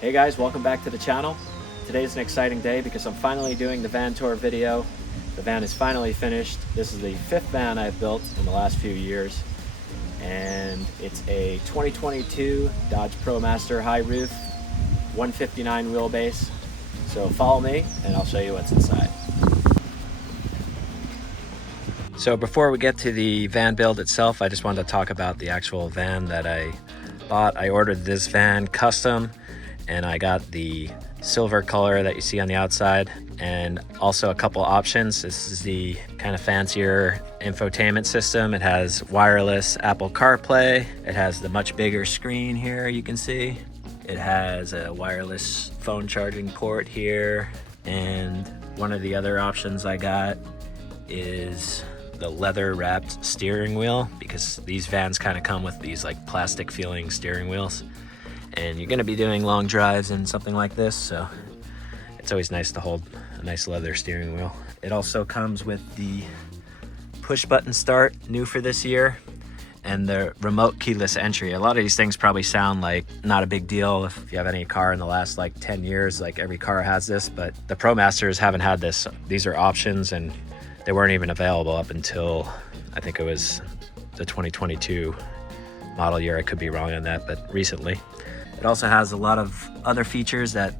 Hey guys, welcome back to the channel. Today's an exciting day because I'm finally doing the van tour video. The van is finally finished. This is the 5th van I've built in the last few years. And it's a 2022 Dodge ProMaster high roof, 159 wheelbase. So follow me and I'll show you what's inside. So before we get to the van build itself, I just wanted to talk about the actual van that I bought. I ordered this van custom and I got the silver color that you see on the outside and also a couple options. This is the kind of fancier infotainment system. It has wireless Apple CarPlay. It has the much bigger screen here, you can see. It has a wireless phone charging port here. And one of the other options I got is the leather wrapped steering wheel, because these vans kind of come with these like plastic feeling steering wheels. And you're going to be doing long drives in something like this, so it's always nice to hold a nice leather steering wheel. It also comes with the push button start, new for this year, and the remote keyless entry. A lot of these things probably sound like not a big deal if you have any car in the last like 10 years, like every car has this, but the ProMasters haven't had this. These are options and they weren't even available up until I think it was the 2022 model year. I could be wrong on that, but recently. It also has a lot of other features that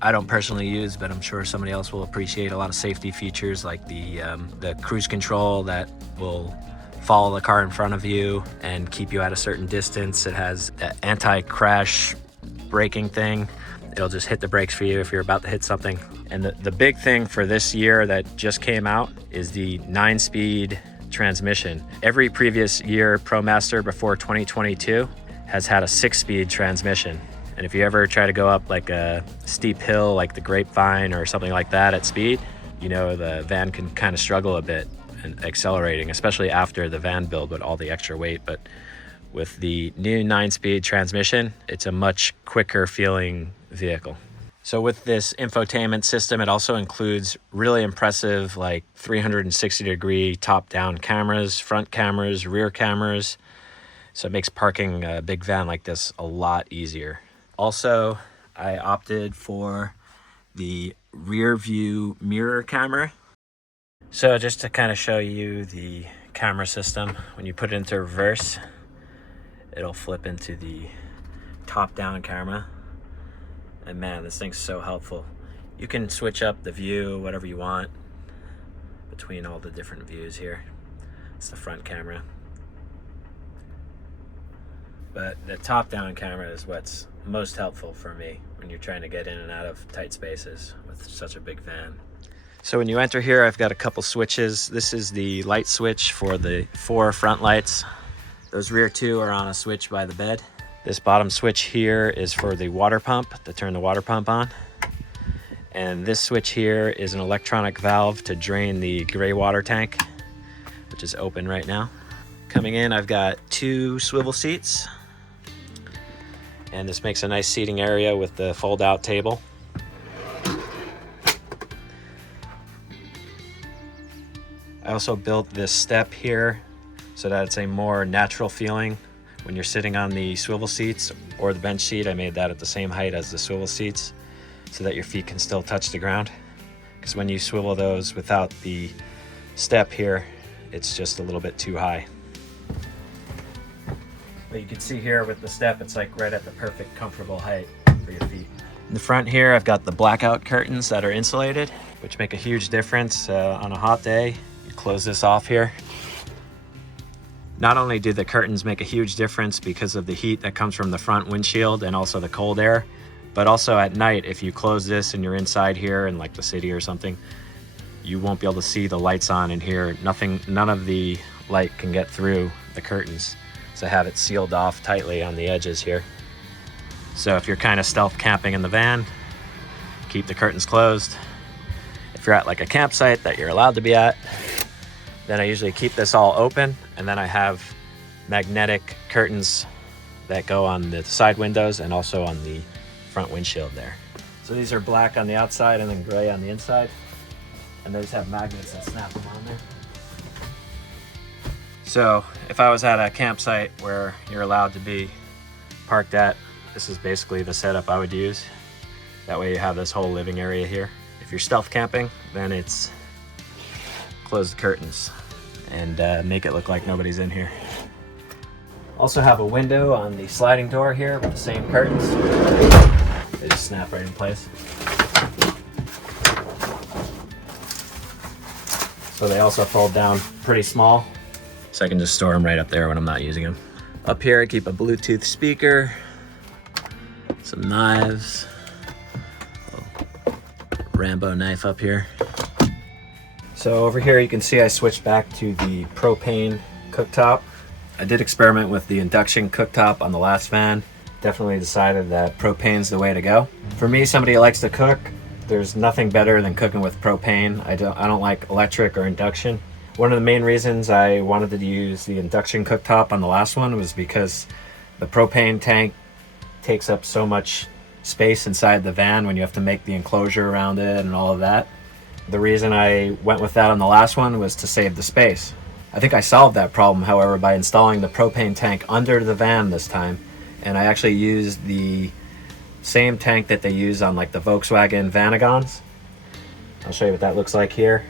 I don't personally use, but I'm sure somebody else will appreciate. A lot of safety features like the cruise control that will follow the car in front of you and keep you at a certain distance. It has an anti-crash braking thing. It'll just hit the brakes for you if you're about to hit something. And the big thing for this year that just came out is the 9-speed transmission. Every previous year ProMaster before 2022 has had a 6-speed transmission. And if you ever try to go up like a steep hill like the Grapevine or something like that at speed, you know the van can kind of struggle a bit in accelerating, especially after the van build with all the extra weight. But with the new 9-speed transmission, it's a much quicker feeling vehicle. So with this infotainment system, it also includes really impressive like 360-degree top-down cameras, front cameras, rear cameras. So it makes parking a big van like this a lot easier. Also, I opted for the rear view mirror camera. So just to kind of show you the camera system, when you put it into reverse, it'll flip into the top-down camera. And man, this thing's so helpful. You can switch up the view, whatever you want, between all the different views here. It's the front camera. But the top-down camera is what's most helpful for me when you're trying to get in and out of tight spaces with such a big van. So when you enter here, I've got a couple switches. This is the light switch for the 4 front lights. Those rear 2 are on a switch by the bed. This bottom switch here is for the water pump, to turn the water pump on. And this switch here is an electronic valve to drain the gray water tank, which is open right now. Coming in, I've got 2 swivel seats. And this makes a nice seating area with the fold-out table. I also built this step here so that it's a more natural feeling when you're sitting on the swivel seats or the bench seat. I made that at the same height as the swivel seats so that your feet can still touch the ground. Because when you swivel those without the step here, it's just a little bit too high. But you can see here with the step, it's like right at the perfect comfortable height for your feet. In the front here, I've got the blackout curtains that are insulated, which make a huge difference on a hot day. You close this off here. Not only do the curtains make a huge difference because of the heat that comes from the front windshield and also the cold air, but also at night, if you close this and you're inside here in like the city or something, you won't be able to see the lights on in here. None of the light can get through the curtains. So have it sealed off tightly on the edges here. So if you're kind of stealth camping in the van, keep the curtains closed. If you're at like a campsite that you're allowed to be at, then I usually keep this all open, and then I have magnetic curtains that go on the side windows and also on the front windshield there. So these are black on the outside and then gray on the inside, and those have magnets that snap them on there. So if I was at a campsite where you're allowed to be parked at, This is basically the setup I would use. That way you have this whole living area here. If you're stealth camping, then it's close the curtains and make it look like nobody's in here. Also have a window on the sliding door here with the same curtains. They just snap right in place. So they also fold down pretty small, so I can just store them right up there when I'm not using them. Up here I keep a Bluetooth speaker, some knives, a Rambo knife up here. So over here you can see I switched back to the propane cooktop. I did experiment with the induction cooktop on the last van. Definitely decided that propane's the way to go. For me, somebody who likes to cook, there's nothing better than cooking with propane. I don't like electric or induction. One of the main reasons I wanted to use the induction cooktop on the last one was because the propane tank takes up so much space inside the van when you have to make the enclosure around it and all of that. The reason I went with that on the last one was to save the space. I think I solved that problem, however, by installing the propane tank under the van this time. And I actually used the same tank that they use on like the Volkswagen Vanagons. I'll show you what that looks like here.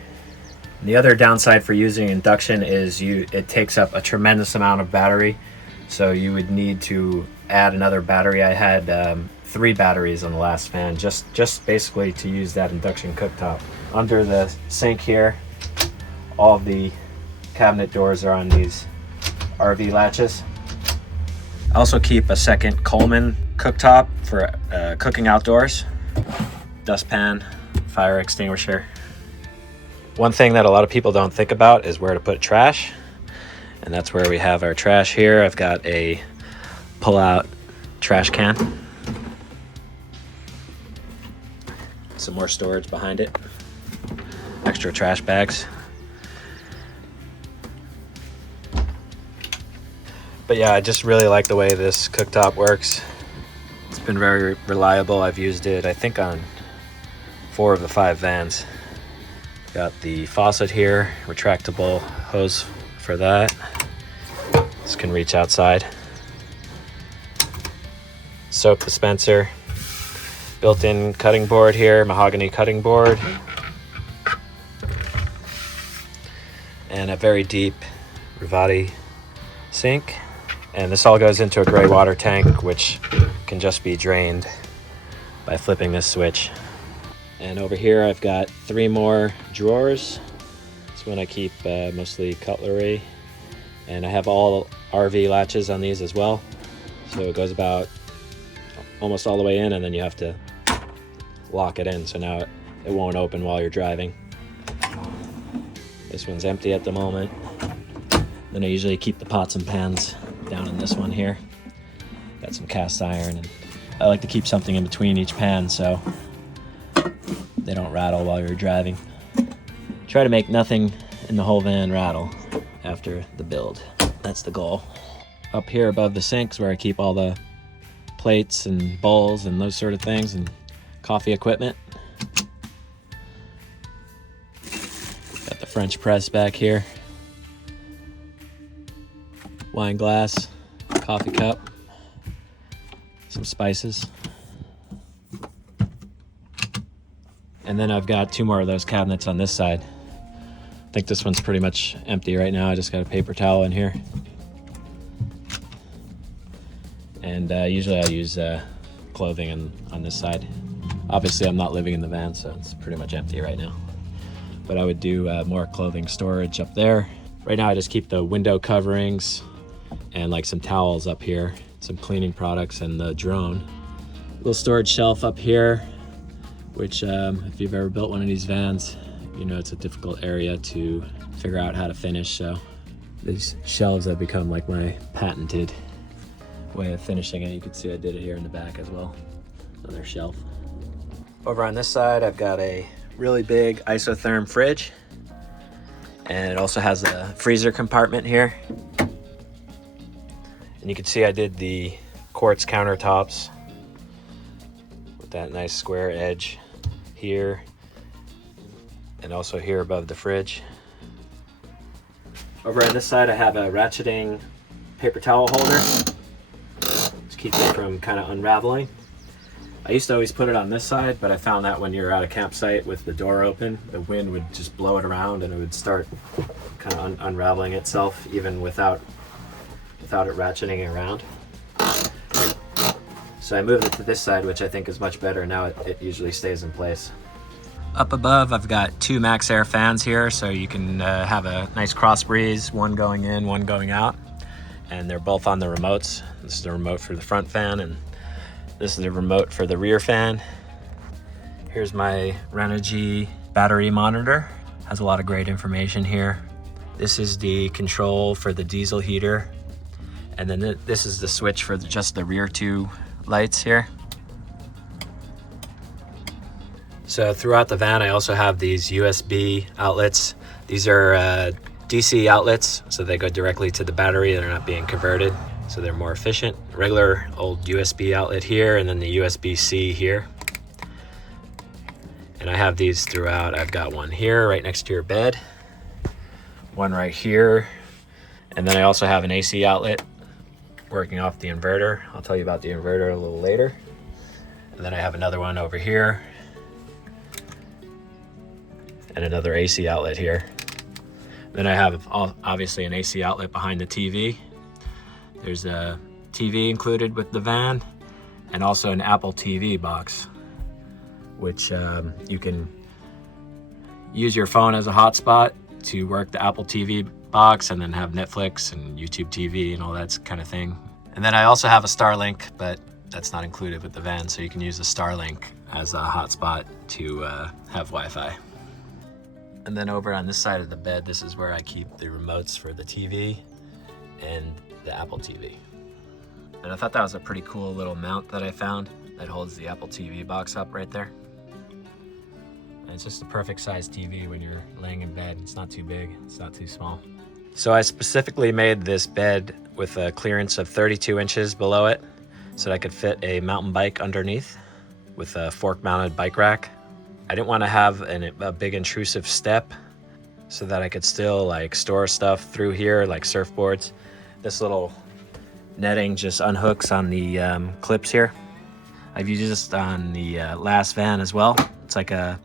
And the other downside for using induction is it takes up a tremendous amount of battery. So you would need to add another battery. I had 3 batteries on the last van, just basically to use that induction cooktop. Under the sink here, all of the cabinet doors are on these RV latches. I also keep a second Coleman cooktop for cooking outdoors. Dustpan, fire extinguisher. One thing that a lot of people don't think about is where to put trash. And that's where we have our trash here. I've got a pull-out trash can. Some more storage behind it. Extra trash bags. But yeah, I just really like the way this cooktop works. It's been very reliable. I've used it, I think, on 4 of the 5 vans. Got the faucet here, retractable hose for that. This can reach outside. Soap dispenser. Built-in cutting board here, mahogany cutting board. And a very deep Rivati sink. And this all goes into a gray water tank, which can just be drained by flipping this switch. And over here I've got 3 more drawers. This one I keep mostly cutlery. And I have all RV latches on these as well. So it goes about almost all the way in, and then you have to lock it in, so now it won't open while you're driving. This one's empty at the moment. Then I usually keep the pots and pans down in this one here. Got some cast iron, and I like to keep something in between each pan so they don't rattle while you're driving. Try to make nothing in the whole van rattle after the build. That's the goal. Up here above the sinks where I keep all the plates and bowls and those sort of things, and coffee equipment. Got the French press back here. Wine glass, coffee cup, some spices. And then I've got 2 more of those cabinets on this side. I think this one's pretty much empty right now. I just got a paper towel in here. And usually I use clothing on this side. Obviously I'm not living in the van, so it's pretty much empty right now. But I would do more clothing storage up there. Right now I just keep the window coverings and like some towels up here, some cleaning products, and the drone. Little storage shelf up here, which if you've ever built one of these vans, you know it's a difficult area to figure out how to finish. So these shelves have become like my patented way of finishing it. You can see I did it here in the back as well. Another shelf. Over on this side, I've got a really big isotherm fridge, and it also has a freezer compartment here. And you can see I did the quartz countertops with that nice square edge here, and also here above the fridge. Over on this side, I have a ratcheting paper towel holder. Just keeps it from kind of unraveling. I used to always put it on this side, but I found that when you're at a campsite with the door open, the wind would just blow it around and it would start kind of unraveling itself even without it ratcheting around. So I moved it to this side, which I think is much better. Now it usually stays in place. Up above, I've got 2 Max Air fans here, so you can have a nice cross breeze, one going in, one going out. And they're both on the remotes. This is the remote for the front fan, and this is the remote for the rear fan. Here's my Renogy battery monitor. Has a lot of great information here. This is the control for the diesel heater. And then this is the switch for just the rear 2 lights here. So throughout the van, I also have these USB outlets. These are DC outlets, so they go directly to the battery. They're not being converted, so they're more efficient. Regular old USB outlet here, and then the USB-C here. And I have these throughout. I've got one here right next to your bed, one right here, and then I also have an AC outlet working off the inverter. I'll tell you about the inverter a little later. And then I have another one over here, and another AC outlet here. Then I have obviously an AC outlet behind the TV. There's a TV included with the van, and also an Apple TV box, which you can use your phone as a hotspot to work the Apple TV box and then have Netflix and YouTube TV and all that kind of thing. And then I also have a Starlink, but that's not included with the van, so you can use the Starlink as a hotspot to have Wi-Fi. And then over on this side of the bed, this is where I keep the remotes for the TV and the Apple TV. And I thought that was a pretty cool little mount that I found that holds the Apple TV box up right there. And it's just a perfect size TV when you're laying in bed. It's not too big, it's not too small. So I specifically made this bed with a clearance of 32 inches below it so that I could fit a mountain bike underneath with a fork mounted bike rack. I didn't want to have a big intrusive step, so that I could still like store stuff through here, like surfboards. This little netting just unhooks on the clips here. I've used this on the last van as well. It's like a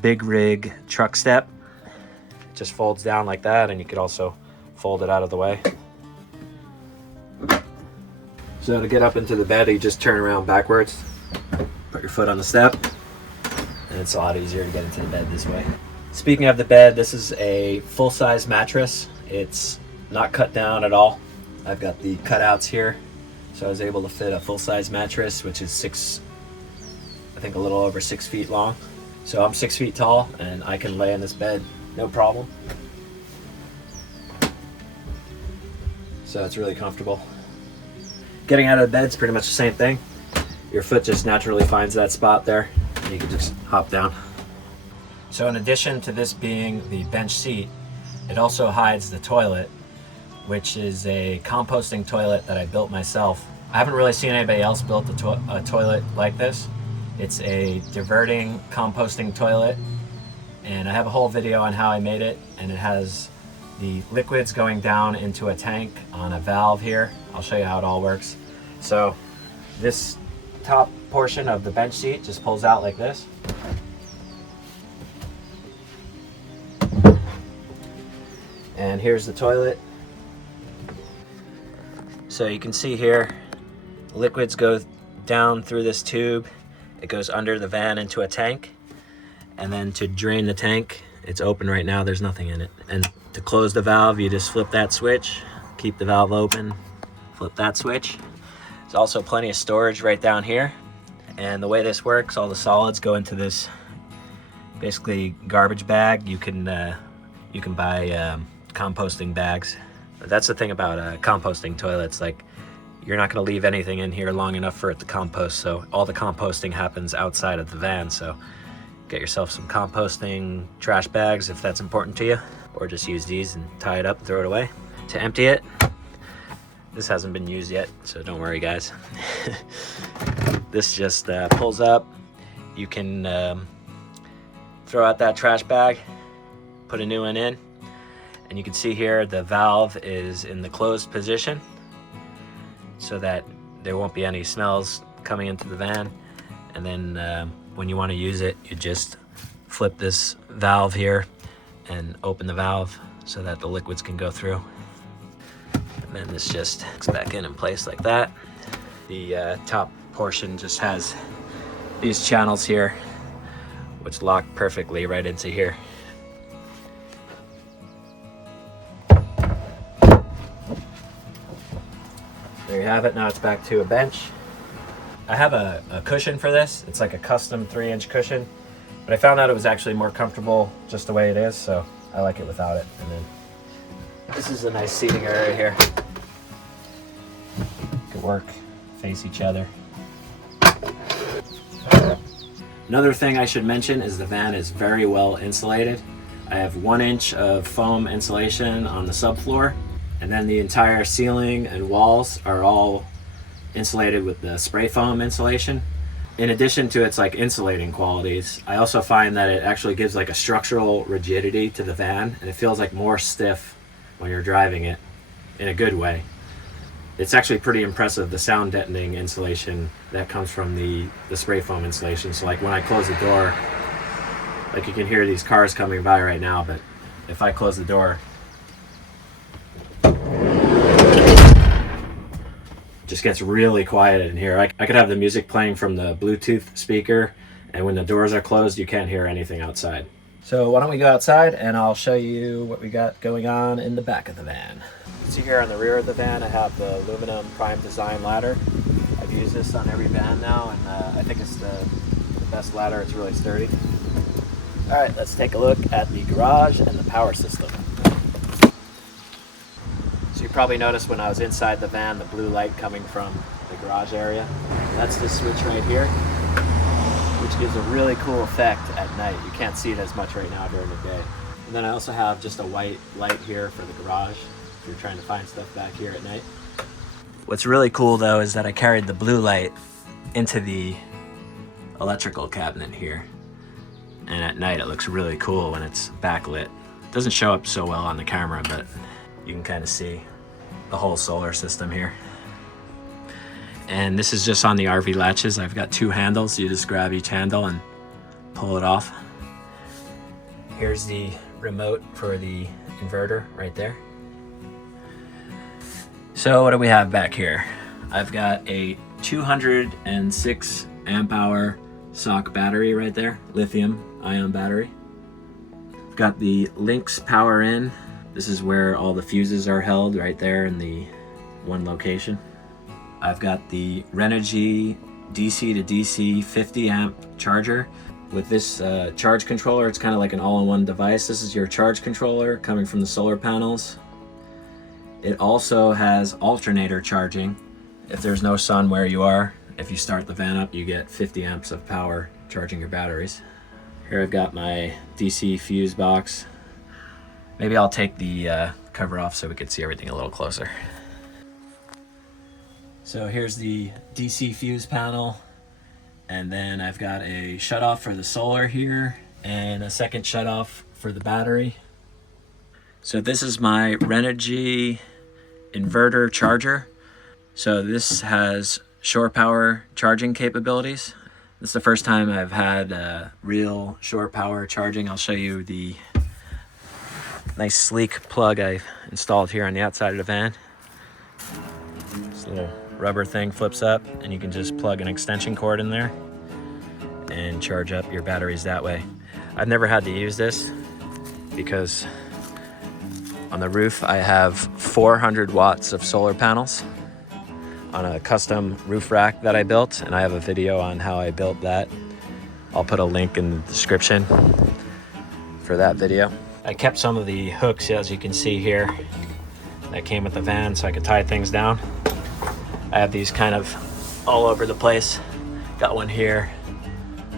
big rig truck step. It just folds down like that, and you could also fold it out of the way. So to get up into the bed, you just turn around backwards, put your foot on the step, and it's a lot easier to get into the bed this way. Speaking of the bed, this is a full-size mattress. It's not cut down at all. I've got the cutouts here, so I was able to fit a full-size mattress, which is I think a little over 6 feet long. So I'm 6 feet tall, and I can lay in this bed no problem. So it's really comfortable. Getting out of the bed is pretty much the same thing. Your foot just naturally finds that spot there, and you can just hop down. So in addition to this being the bench seat, it also hides the toilet, which is a composting toilet that I built myself. I haven't really seen anybody else build a toilet like this. It's a diverting composting toilet, and I have a whole video on how I made it, and it has the liquids going down into a tank on a valve here. I'll show you how it all works. So this top portion of the bench seat just pulls out like this. And here's the toilet. So you can see here, liquids go down through this tube. It goes under the van into a tank. And then to drain the tank, it's open right now, there's nothing in it. And to close the valve, you just flip that switch, keep the valve open, flip that switch. There's also plenty of storage right down here. And the way this works, all the solids go into this basically garbage bag. You can buy composting bags. But that's the thing about composting toilets, like you're not gonna leave anything in here long enough for it to compost, so all the composting happens outside of the van. So get yourself some composting trash bags if that's important to you, or just use these and tie it up and throw it away. To empty it, this hasn't been used yet, so don't worry guys. This just pulls up. You can throw out that trash bag, put a new one in, and you can see here the valve is in the closed position so that there won't be any smells coming into the van. And then when you want to use it, you just flip this valve here and open the valve so that the liquids can go through. And then this just hooks back in place like that. The top portion just has these channels here, which lock perfectly right into here. There you have it. Now it's back to a bench. I have a cushion for this. It's like a custom 3-inch cushion, but I found out it was actually more comfortable just the way it is, so I like it without it. And then this is a nice seating area here. Could work, face each other. Another thing I should mention is the van is very well insulated. I have 1 inch of foam insulation on the subfloor, and then the entire ceiling and walls are all insulated with the spray foam insulation. In addition to its like insulating qualities, I also find that it actually gives like a structural rigidity to the van, and it feels like more stiff when you're driving it in a good way. It's actually pretty impressive, the sound deadening insulation that comes from the spray foam insulation. So like when I close the door, like you can hear these cars coming by right now, but if I close the door, just gets really quiet in here. I could have the music playing from the Bluetooth speaker, and when the doors are closed, you can't hear anything outside. So why don't we go outside and I'll show you what we got going on in the back of the van. You can see here on the rear of the van, I have the aluminum Prime Design ladder. I've used this on every van now, and I think it's the best ladder. It's really sturdy. All right, let's take a look at the garage and the power system. So you probably noticed when I was inside the van, the blue light coming from the garage area. That's the switch right here, which gives a really cool effect at night. You can't see it as much right now during the day. And then I also have just a white light here for the garage, if you're trying to find stuff back here at night. What's really cool though is that I carried the blue light into the electrical cabinet here. And at night it looks really cool when it's backlit. It doesn't show up so well on the camera, but you can kind of see the whole solar system here. And this is just on the RV latches. I've got 2 handles. You just grab each handle and pull it off. Here's the remote for the inverter right there. So what do we have back here? I've got a 206 amp hour SOC battery right there, lithium ion battery. I've got the Lynx power in. This is where all the fuses are held right there in the one location. I've got the Renogy DC to DC 50 amp charger. With this charge controller, it's kind of like an all-in-one device. This is your charge controller coming from the solar panels. It also has alternator charging. If there's no sun where you are, if you start the van up, you get 50 amps of power charging your batteries. Here I've got my DC fuse box. Maybe I'll take the cover off so we can see everything a little closer. So here's the DC fuse panel, and then I've got a shutoff for the solar here and a second shutoff for the battery. So this is my Renogy inverter charger. So this has shore power charging capabilities. This is the first time I've had real shore power charging. I'll show you the nice sleek plug I installed here on the outside of the van. This little rubber thing flips up and you can just plug an extension cord in there and charge up your batteries that way. I've never had to use this because on the roof I have 400 watts of solar panels on a custom roof rack that I built, and I have a video on how I built that. I'll put a link in the description for that video. I kept some of the hooks, as you can see here, that came with the van so I could tie things down. I have these kind of all over the place. Got one here,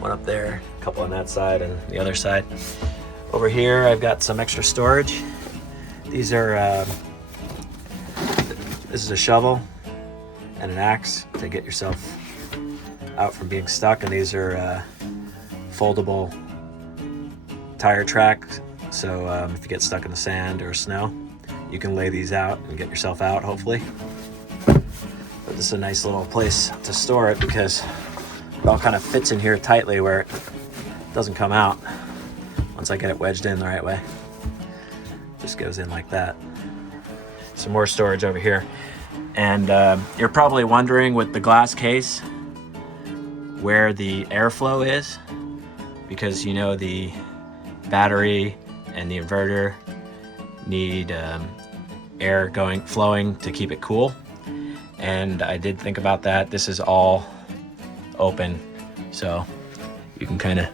one up there, a couple on that side and the other side. Over here I've got some extra storage. These are, this is a shovel and an axe to get yourself out from being stuck, and these are foldable tire tracks, so if you get stuck in the sand or snow, you can lay these out and get yourself out, hopefully. But this is a nice little place to store it because it all kind of fits in here tightly where it doesn't come out once I get it wedged in the right way. Just goes in like that. Some more storage over here. And you're probably wondering with the glass case where the airflow is, because you know the battery and the inverter need air flowing to keep it cool. And I did think about that. This is all open, so you can kind of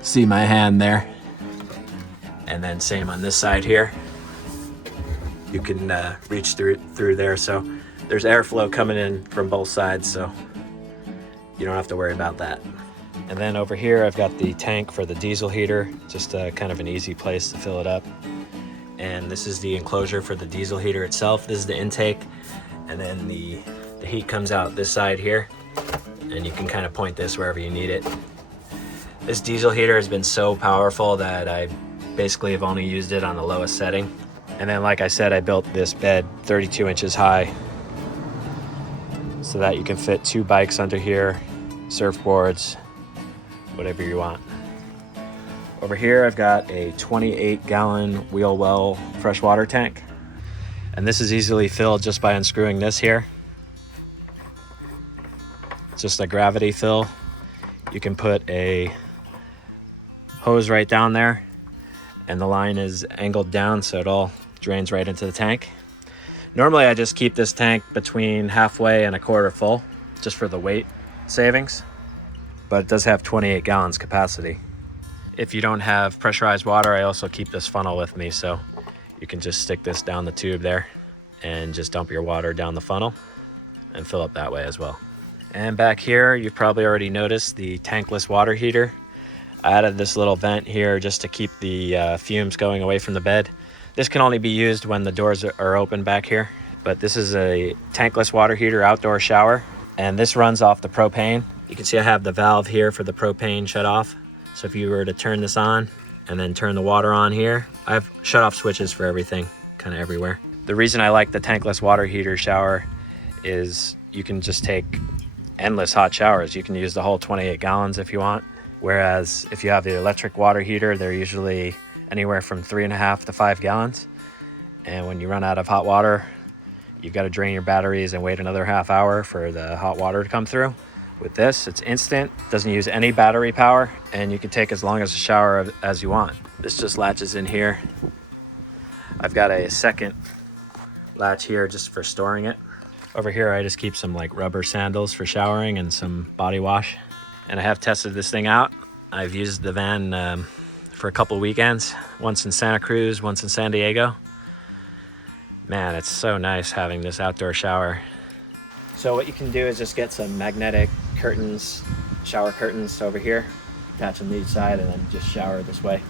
see my hand there. And then same on this side here. You can reach through there, so there's airflow coming in from both sides, so you don't have to worry about that. And then over here I've got the tank for the diesel heater, just kind of an easy place to fill it up. And this is the enclosure for the diesel heater itself. This is the intake, and then the heat comes out this side here, and you can kind of point this wherever you need it. This diesel heater has been so powerful that I basically have only used it on the lowest setting. And then, like I said, I built this bed 32 inches high so that you can fit 2 bikes under here, surfboards, whatever you want. Over here, I've got a 28-gallon wheel well freshwater tank. And this is easily filled just by unscrewing this here. It's just a gravity fill. You can put a hose right down there, and the line is angled down so it all drains right into the tank. Normally I just keep this tank between halfway and a quarter full just for the weight savings, but it does have 28 gallons capacity. If you don't have pressurized water, I also keep this funnel with me, so you can just stick this down the tube there and just dump your water down the funnel and fill up that way as well. And back here, you've probably already noticed the tankless water heater. I added this little vent here just to keep the fumes going away from the bed. This can only be used when the doors are open back here, but this is a tankless water heater outdoor shower, and this runs off the propane. You can see I have the valve here for the propane shut off. So if you were to turn this on and then turn the water on here, I have shut off switches for everything, kind of everywhere. The reason I like the tankless water heater shower is you can just take endless hot showers. You can use the whole 28 gallons if you want. Whereas if you have the electric water heater, they're usually anywhere from 3.5 to 5 gallons. And when you run out of hot water, you've got to drain your batteries and wait another half hour for the hot water to come through. With this, it's instant, doesn't use any battery power, and you can take as long as a shower as you want. This just latches in here. I've got a second latch here just for storing it. Over here, I just keep some like rubber sandals for showering and some body wash. And I have tested this thing out. I've used the van for a couple weekends, once in Santa Cruz, once in San Diego. Man, it's so nice having this outdoor shower. So what you can do is just get some magnetic curtains, shower curtains over here, attach them to each side, and then just shower this way.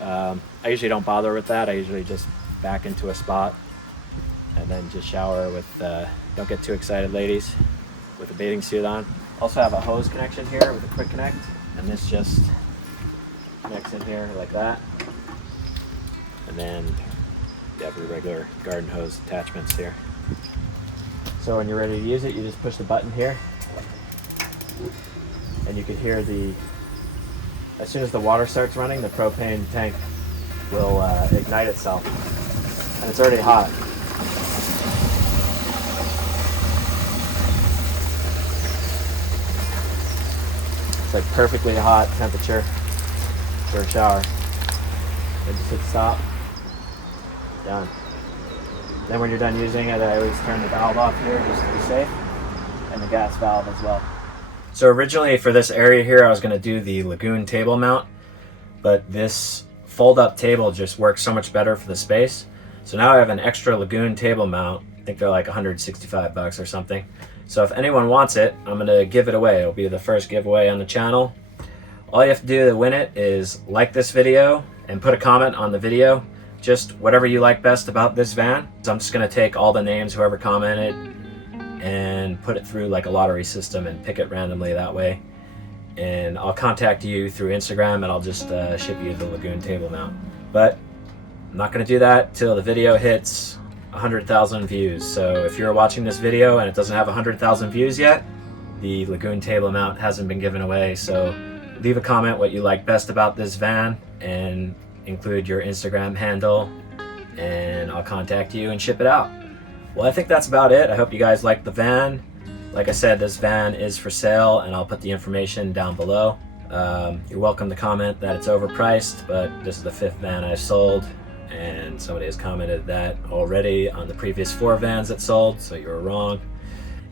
I usually don't bother with that. I usually just back into a spot and then just shower with, don't get too excited ladies, with a bathing suit on. Also have a hose connection here with a quick connect, and this just connects in here like that. And then you have your regular garden hose attachments here. So when you're ready to use it, you just push the button here, and you can hear as soon as the water starts running, the propane tank will ignite itself, and it's already hot. It's like perfectly hot temperature for a shower. Then just hit stop. Done. Then when you're done using it, I always turn the valve off here just to be safe, and the gas valve as well. So originally for this area here, I was going to do the Lagoon table mount, but this fold-up table just works so much better for the space. So now I have an extra Lagoon table mount. I think they're like 165 bucks or something. So if anyone wants it, I'm going to give it away. It'll be the first giveaway on the channel. All you have to do to win it is like this video and put a comment on the video. Just whatever you like best about this van. So I'm just going to take all the names, whoever commented, and put it through like a lottery system and pick it randomly that way. And I'll contact you through Instagram, and I'll just ship you the Lagoon table mount. But I'm not going to do that till the video hits 100,000 views. So if you're watching this video and it doesn't have 100,000 views yet, the Lagoon table mount hasn't been given away. So leave a comment what you like best about this van and include your Instagram handle, and I'll contact you and ship it out. Well, I think that's about it. I hope you guys liked the van. Like I said, this van is for sale, and I'll put the information down below. You're welcome to comment that it's overpriced, but this is the 5th van I've sold, and somebody has commented that already on the previous 4 vans that sold, so you were wrong.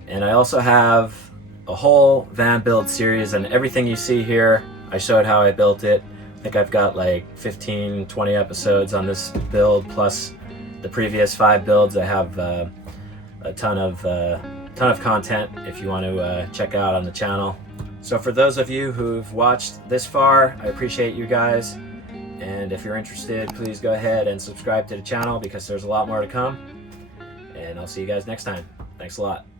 And I also have a whole van build series, and everything you see here, I showed how I built it. I think I've got like 15-20 episodes on this build, plus the previous 5 builds. I have a ton of content if you want to check out on the channel. So for those of you who've watched this far, I appreciate you guys. And if you're interested, please go ahead and subscribe to the channel because there's a lot more to come. And I'll see you guys next time. Thanks a lot.